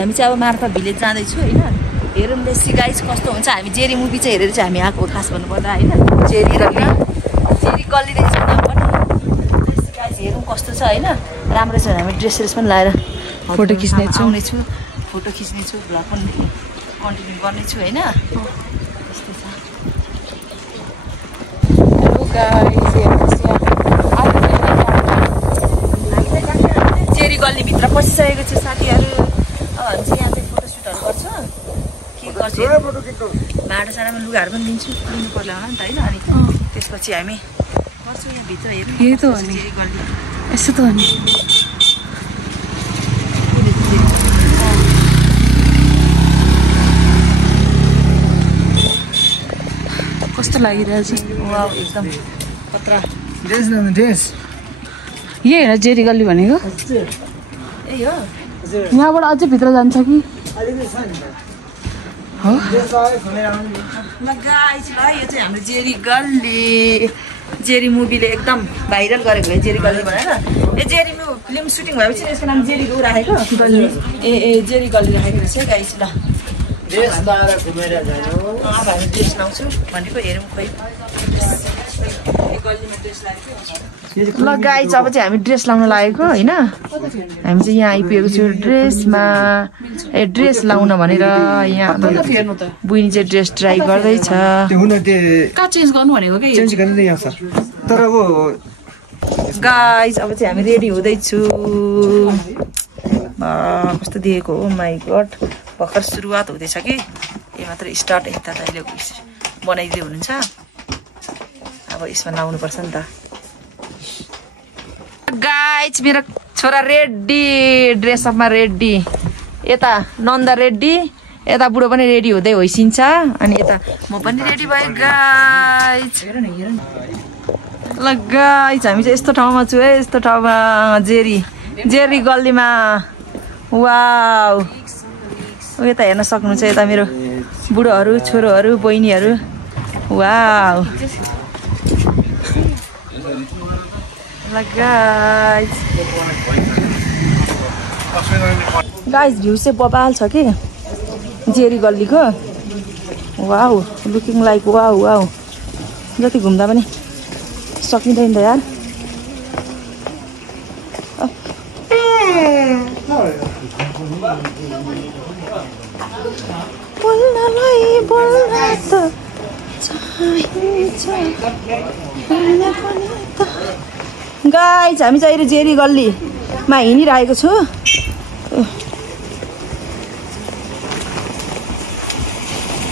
हामी चाहिँ अब मार्फा भिलेज जाँदैछु होइन हेरौँ बेसी गाइस कस्तो हुन्छ हामी जेरी मुभी चाहिँ हेरेर चाहिँ हामी आएको खास भन्नुपर्दा होइन जेरी गल्ली रहेछ नाम पनि गाइस हेरौँ कस्तो छ होइन राम्रो छ हामी ड्रेस पनि लाएर फोटो खिच्नेछु फोटो खिच्नेछु भ्लग पनि कन्टिन्यू गर्नेछु होइन त्यस्तो छ जेरी गल्लीभित्र पसिसकेको छु साथीहरू अब हामी चाहिँ यहाँ चाहिँ फोटोसुटहरू गर्छ के गर्छ भाँडासाँडामा लुगाहरू पनि दिन्छु लिनु पर्ला होला नि त होइन अनि त्यसपछि हामी गर्छौँ यहाँ भित्र हेरौँ यही त हो नि जेरी गल्ली यसो त हो नि कस्तो लागिरहेछ वाउ एकदम कत्रा यही होइन जेरी गल्ली भनेको यही हो यहाँबाट अझै भित्र जान्छ कि हो ल गाइस ल यो चाहिँ हाम्रो जेरी गल्ली जेरी मुभीले एकदम भाइरल गरेको हो जेरी गल्ली भनेर ए जेरी फिल्म सुटिङ भएपछि यसको नाम जेरी गो राखेको गल्ली ए जेरी गल्ली राखेको रहेछ गाइस ल ड्रेस लाएर घुमेर जानु अब हामी ड्रेस लाउँछु भनेको हेरौँ खोइ ल गाइस अब चाहिँ हामी ड्रेस लाउन लागेको होइन हामी चाहिँ यहाँ आइपुगेको छु ड्रेसमा ड्रेस लाउन भनेर यहाँ बुइनी चाहिँ ड्रेस ट्राई गर्दैछ कहाँ चेन्ज गर्नु भनेको के चेन्ज गर्ने यहाँ छ तर अब गाइस अब चाहिँ हामी रेडी हुँदैछु कस्तो दिएको हो माई गड भर्खर सुरुवात हुँदैछ कि यो मात्र स्टार्ट यता अहिले बनाइदिँदै हुनुहुन्छ अब यसमा लाउनुपर्छ नि त गाइस मेरो छोरा रेडी ड्रेसअपमा रेडी यता नन्दा रेडी यता बुढो पनि रेडी हुँदै होइसिन्छ अनि यता म पनि रेडी भएँ गाइस ल गाइस हामी चाहिँ यस्तो ठाउँमा छु है यस्तो ठाउँमा जेरी गल्लीमा वाउ यता हेर्न सक्नुहुन्छ यता मेरो बुढोहरू छोरोहरू बहिनीहरू वाउ गाइस भ्यू चाहिँ बबाल छ कि जेरी गल्लीको wow looking like wow wow जति घुम्दा पनि सकिँदैन त यार गाइस हामी चाहिँ अहिले जेरी गल्लीमा हिँडिरहेको छु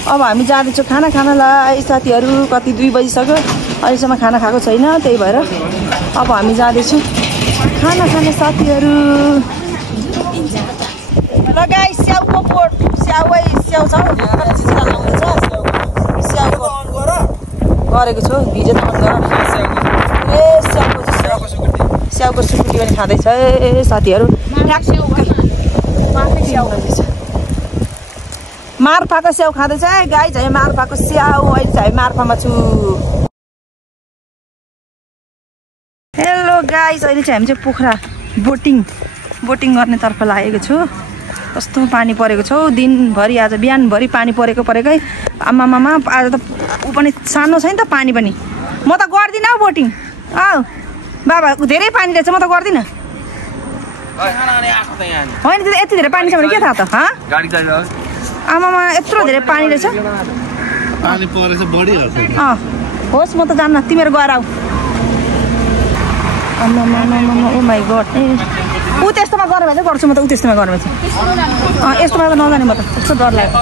अब हामी जाँदैछौँ खाना खानलाई साथीहरू कति 2 बजिसक्यो अहिलेसम्म खाना खाएको छैन त्यही भएर अब हामी जाँदैछौँ खाना खाने साथीहरू ल गाइस स्याउको पोट स्याउ छ स्याउको गरेको छु भिडियो त अन गर ए स्याउको सुकुटी पनि खाँदैछ है साथीहरू मार्फाको स्याउ खाँदैछ है गाई चाहिँ मार्फाको स्याउ अहिले चाहिँ मार्फामा छु हेलो गाइस अहिले चाहिँ हामी चाहिँ पोखरा बोटिङ गर्नेतर्फ लागेको छु कस्तो पानी परेको छ दिनभरि आज बिहानभरि पानी परेकै आमामामा आज त ऊ पनि सानो छ नि त पानी पनि म त गर्दिनँ हौ बोटिङ बाबा धेरै पानी रहेछ म त गर्दिनँ होइन यति धेरै पानी छ भने के थाहा त आमामा यत्रो धेरै पानी रहेछ होस् म त जान्न तिमीहरू गएर आऊ ओ माई गड ऊ त्यस्तोमा गऱ्यो भने गर्छु म त ऊ त्यस्तोमा गऱ्यो भने यस्तोमा त नजाने म त कस्तो डर लाग्यो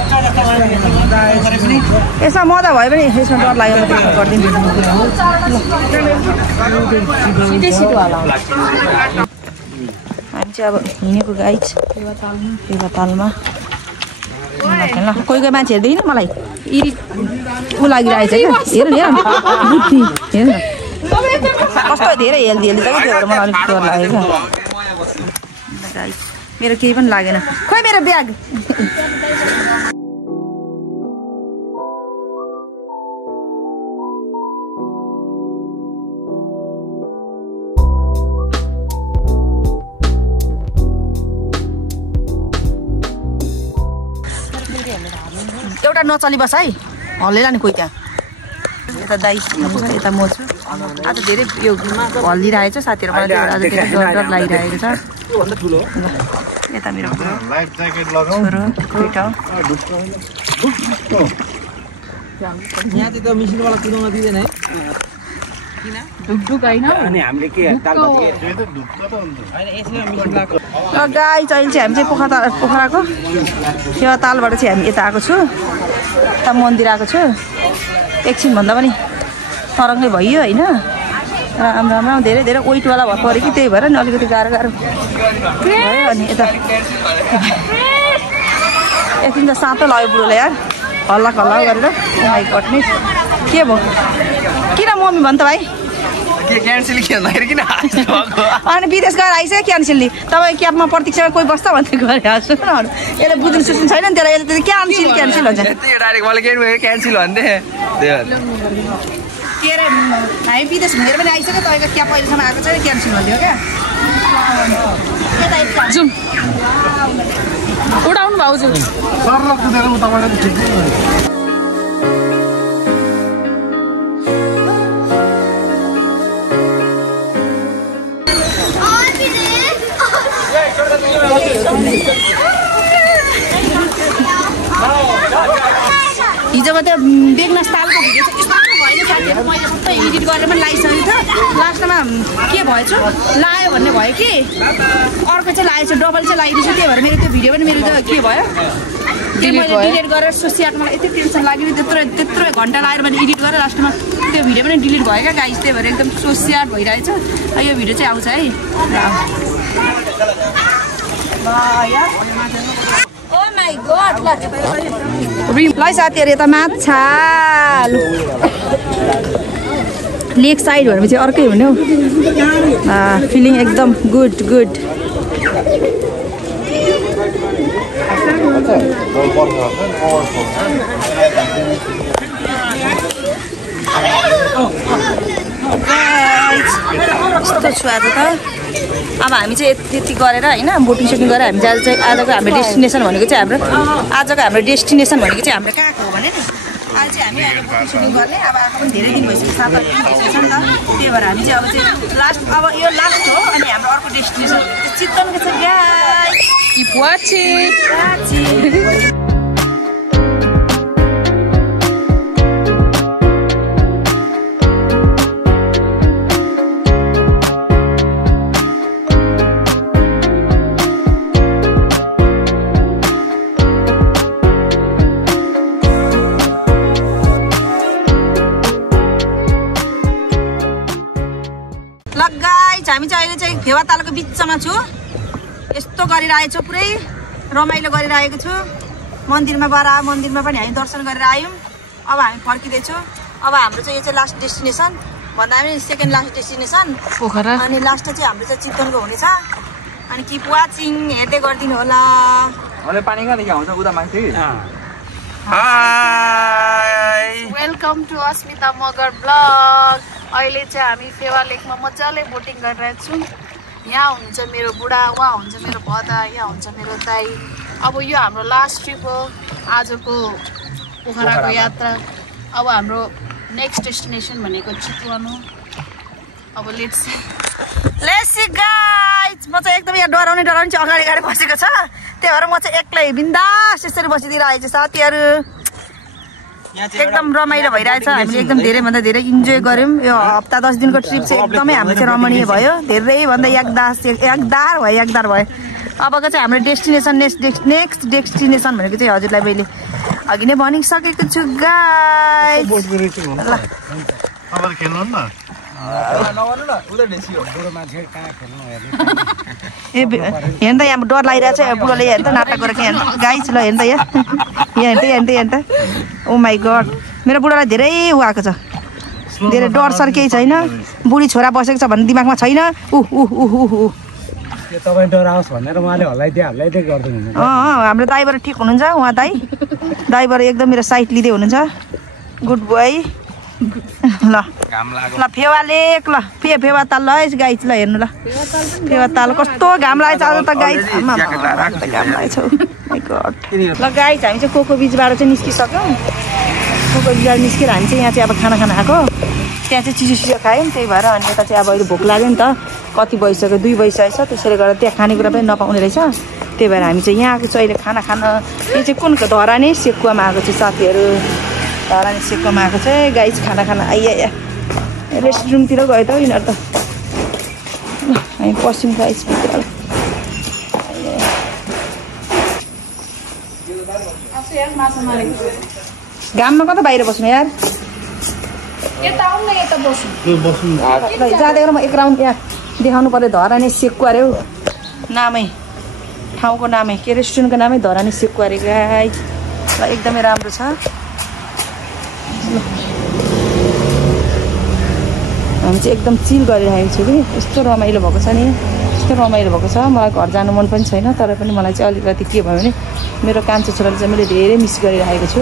यसमा मजा भयो भने यसमा डर लाग्यो म त गर्दिनँ हामी चाहिँ अब हिँडेको गाइड तालमा कोही मान्छेहरू देखिन मलाई ऊ लागिरहेछ क्या हेर बुद्धि हेर कस्तो धेरै हेल्दी छ कि त्यो भएर मलाई अलिक डर लाग्यो क्या मेरो केही पनि लागेन खोइ मेरो ब्याग एउटा नचली बस है हल्लेला नि कोही त्यहाँ यता दाइ यता म छु आज धेरै यो हल्लिरहेको छ साथीहरू मलाई आज धेरै डर लागिरहेको छ यता मेरो छोरो केटा यहाँ चाहिँ त मिसिनवाला कुदाउन दिँदैन है ढुकढुक होइन अनि हामीले के ताल गाई चाहिँ हामी चाहिँ पोखराको त्यो तालबाट चाहिँ हामी यता आएको छु यता मन्दिर आएको छु एकछिनभन्दा पनि तरङ्गै भइयो होइन राम्रो धेरै धेरै वेटवाला भयो पऱ्यो कि त्यही भएर नि अलिकति गाह्रो भयो अनि यता एकछिन त सातो लाग्यो बुढोले यार हल्ला गरेर माइ कट्ने के भयो किन मम्मी भन् त भाइ क्यान्सल किन अनि विदेश गएर आइसक्यो क्यान्सलली तपाईँ क्याबमा प्रतीक्षामा कोही बस्छ भन्दै गएर हाँस्नु न यसले बुझ्नु सुझ्नु छैन नि त्यसलाई यसले त क्यान्सल हुन्छ डाइरेक्ट मलाई क्यान्सल भन्दै के अरे हामी विदेश घुमेर पनि आइसक्यो तपाईँको क्याब अहिलेसम्म आएको छैन क्यान्सल भनिदियो क्या जाउँ उडाउनु भाउजू हिजो मात्रै बेगनास तालको भिडियो चाहिँ यस्तो भएन साथीहरू मैले सबै एडिट गरेर पनि लगाइसकेको थियो लास्टमा के भएछ लायो भन्ने भयो कि अर्को चाहिँ लागेको छ डबल चाहिँ लगाइदिन्छु त्यही भएर मेरो त्यो भिडियो पनि मेरो त के भयो मैले डिलिट गरेर सोसियाट मलाई यति टेन्सन लाग्यो त्यत्रो घन्टा लगाएर मैले एडिट गरेर लास्टमा त्यो भिडियो पनि डिलिट भयो क्या गाइस त्यही भएर एकदम सोसियाट भइरहेछ यो भिडियो चाहिँ आउँछ है ल साथीहरू यता माछा लेक साइड भनेपछि अर्कै हुने हौ फिलिङ एकदम गुड यस्तो छु आज त अब हामी चाहिँ यति गरेर होइन बोटिङ सोटिङ गरेर हामी आजको हाम्रो डेस्टिनेसन भनेको चाहिँ हाम्रो कहाँ हो भने नि आज चाहिँ हामी अहिले बोटिङ सोटिङ गर्ने अब आएको पनि धेरै दिन भइसक्यो 7-8 दिन भइसकेको छ नि त त्यही भएर हामी चाहिँ अब चाहिँ लास्ट अब यो लास्ट हो अनि हाम्रो अर्को डेस्टिनेसन चितवनको छ गाइस Keep watching. हामी चाहिँ अहिले चाहिँ फेवा तालको बिचमा छु यस्तो गरिरहेको छु पुरै रमाइलो गरिरहेको छु मन्दिरमा पनि हामी दर्शन गरेर आयौं अब हामी फर्किदैछौँ अब हाम्रो चाहिँ यो चाहिँ लास्ट डेस्टिनेसन भन्दा पनि सेकेन्ड लास्ट डेस्टिनेसन पोखरा अनि लास्ट चाहिँ हाम्रो चाहिँ चितवनको हुनेछ अनि किप वाचिङ हेर्दै गर्दिनु होला अनि पानी कहाँदेखि आउँछ उता माथि hi welcome to Asmita Magar blog अहिले चाहिँ हामी फेवा लेकमा मजाले बोटिङ गरिरहेको छौँ यहाँ हुन्छ मेरो बुढा उहाँ हुन्छ मेरो भदा यहाँ हुन्छ मेरो दाइ अब यो हाम्रो लास्ट ट्रिप हो आजको पोखराको यात्रा अब हाम्रो नेक्स्ट डेस्टिनेसन भनेको चितवन हो अब लेट्स सी गाइज म चाहिँ एकदम यहाँ डराउने चाहिँ अगाडि बसेको छ त्यही भएर म चाहिँ एक्लै बिन्दास यसरी बसिदिरहेको छु साथीहरू एकदम रमाइलो भइरहेछ हामीले एकदम धेरैभन्दा धेरै इन्जोय गर्यौं यो हप्ता 10 दिनको ट्रिप चाहिँ एकदमै हाम्रो चाहिँ रमणीय भयो धेरैभन्दा यादगार भयो अबको चाहिँ हाम्रो डेस्टिनेसन नेक्स्ट डेस्टिनेसन भनेको चाहिँ हजुरलाई मैले अघि नै भनिसकेको छु गाइस हेर्दा यहाँ डर लागिरहेछ बुढोले हेर्दा नाटक गरेको गाइस ल हेर्दा यहाँ हेर्दा ओ माई गड मेरो बुढोलाई धेरै आएको छ धेरै डर सर केही छैन बुढी छोरा बसेको छ भन्ने दिमागमा छैन तपाईँ डराओस् भनेर उहाँले हल्लाइदिए गर्दैन हाम्रो दाइबाट ठिक हुनुहुन्छ उहाँ दाइबाट एकदम मेरो साइड लिँदै हुनुहुन्छ गुड बोय ल फेवा लेक ल फेवा ताल ल गाइस ल हेर्नु ल फेवा ताल कस्तो घाम लागेछ आज त गाइस घाम लागेछ माई गॉड ल गाइस हामी चाहिँ कोको बीचबाट चाहिँ निस्किसक्यौँ कोको बीचबाट निस्केर हामी चाहिँ यहाँ चाहिँ अब खाना खान आएको त्यहाँ चाहिँ चिसो खायौँ त्यही भएर अनि यता चाहिँ अब अहिले भोक लाग्यो नि त कति बजिसक्यो 2 बजिसकेको छ त्यसैले गर्दा त्यहाँ खानेकुरा पनि नपाउने रहेछ त्यही भएर हामी चाहिँ यहाँ आएको छ अहिले खाना खान यो चाहिँ कुन धरानी सेकुवामा आएको छ साथीहरू धरानी सेकुवामा आएको छ गाइस खाना खान आइया रेस्टुरेन्टतिर गयो त यिनीहरू त हामी पस्यौँ गाइस भित्र घाममा कता बाहिर बस्नु यार जाँदै म एक राउन्ड यहाँ देखाउनु पर्यो धरानी सेकुवा अरे हौ नामै ठाउँको नामै के रेस्टुरेन्टको नामै धरानी सेकुवा अरे गाइस ल एकदमै राम्रो छ हामी चाहिँ एकदम चिल गरिरहेको छु कि यस्तो रमाइलो भएको छ नि यस्तो रमाइलो भएको छ मलाई घर जानु मन पनि छैन तर पनि मलाई चाहिँ अलिकति के भयो भने मेरो कान्छो छोराले चाहिँ मैले धेरै मिस गरिरहेको छु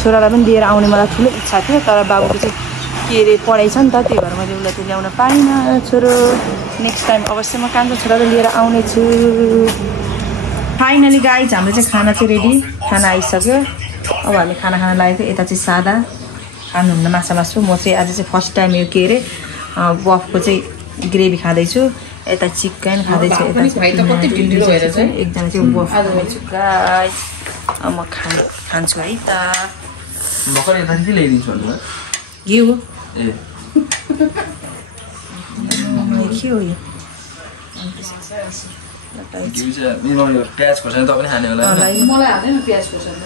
छोरालाई पनि लिएर आउने मलाई ठुलो इच्छा थियो तर बाबुको चाहिँ के अरे पढाइ छ नि त त्यही भएर मैले उसलाई त्यो ल्याउन पाइनँ छोरो नेक्स्ट टाइम अवश्य म कान्छो छोरालाई लिएर आउने छु फाइनली गाइज हाम्रो चाहिँ खाना चाहिँ रेडी खाना आइसक्यो अब हामी खाना खान लागेको यता चाहिँ सादा खानुहुन्न माछा मासु म चाहिँ आज चाहिँ फर्स्ट टाइम यो के अरे बफको चाहिँ ग्रेभी खाँदैछु यता चिकन खाँदैछु यता एकजना चाहिँ बफ खाँदैछु गाइस अब म खान्छु है त घिउ के हो यो प्याज खोर्सानी तपाईँ खाने होला मलाई हाल्दैन प्याज खोर्सानी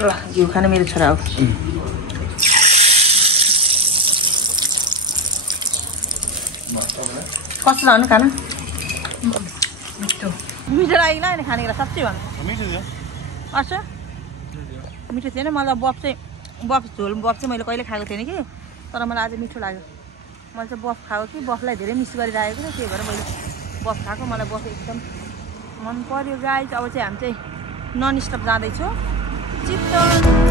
ल घिउ खाने मेरो छोरा हो कस्तो लाग्नु खाना मिठो लाग्यो होइन खानेकुरा साँच्चै भन्नु अच्छा मिठो थिएन मलाई बफ झोल बफ चाहिँ मैले कहिले खाएको थिएन कि तर मलाई आज मिठो लाग्यो मैले चाहिँ बफ खाएको कि बफलाई धेरै मिस गरिरहेको थिएँ त्यही भएर मैले बफ खाएको मलाई बफ एकदम मन पर्यो गाइस अब चाहिँ हामी चाहिँ नन स्टप जाँदैछौँ चित्तवन